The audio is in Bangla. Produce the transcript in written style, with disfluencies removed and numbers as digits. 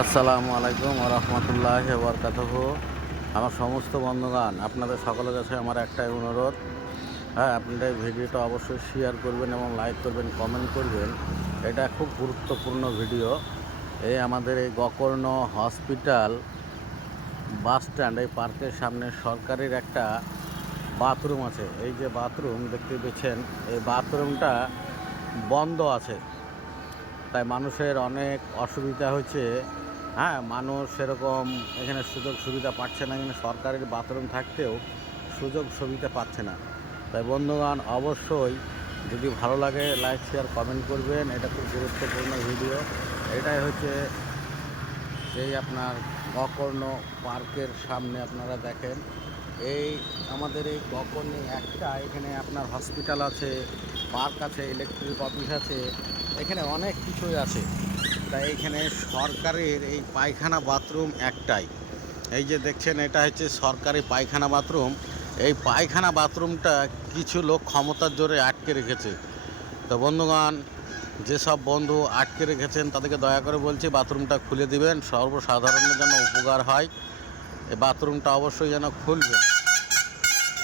আসসালামু আলাইকুম রহমতুল্লাহ বরকাতুহু। আমার সমস্ত বন্ধুগণ, আপনাদের সকলের কাছে আমার একটাই অনুরোধ, আপনারা এই ভিডিওটা অবশ্যই শেয়ার করবেন এবং লাইক করবেন, কমেন্ট করবেন। এটা খুব গুরুত্বপূর্ণ ভিডিও। এই আমাদের এই গোকর্ণ হসপিটাল বাস স্ট্যান্ড, এই পার্কের সামনে সরকারের একটা বাথরুম আছে। এই যে বাথরুম দেখতে পেয়েছেন, এই বাথরুমটা বন্ধ আছে, তাই মানুষের অনেক অসুবিধা হচ্ছে। মানুষ সেরকম এখানে সুযোগ সুবিধা পাচ্ছে না, এখানে সরকারের বাথরুম থাকতেও সুযোগ সুবিধা পাচ্ছে না। তাই বন্ধুগণ, অবশ্যই যদি ভালো লাগে লাইক শেয়ার কমেন্ট করবেন। এটা খুব গুরুত্বপূর্ণ ভিডিও। এটাই হচ্ছে সেই আপনার গোকর্ণ পার্কের সামনে আপনারা দেখেন, এই আমাদের এই গোকর্ণে একটা এখানে আপনার হসপিটাল আছে, পার্ক আছে, ইলেকট্রিক অফিস আছে, এখানে অনেক কিছুই আছে। তাই এখানে সরকারের এই পায়খানা বাথরুম একটাই। এই যে দেখছেন, এটা হচ্ছে সরকারি পায়খানা বাথরুম। এই পায়খানা বাথরুমটা কিছু লোক ক্ষমতার জোরে আটকে রেখেছে। তো বন্ধুগণ, যেসব বন্ধু আটকে রেখেছেন তাদেরকে দয়া করে বলছি বাথরুমটা খুলে দিবেন, সর্বসাধারণের জন্য উপকার হয়। এই বাথরুমটা অবশ্যই যেন খুলবেন।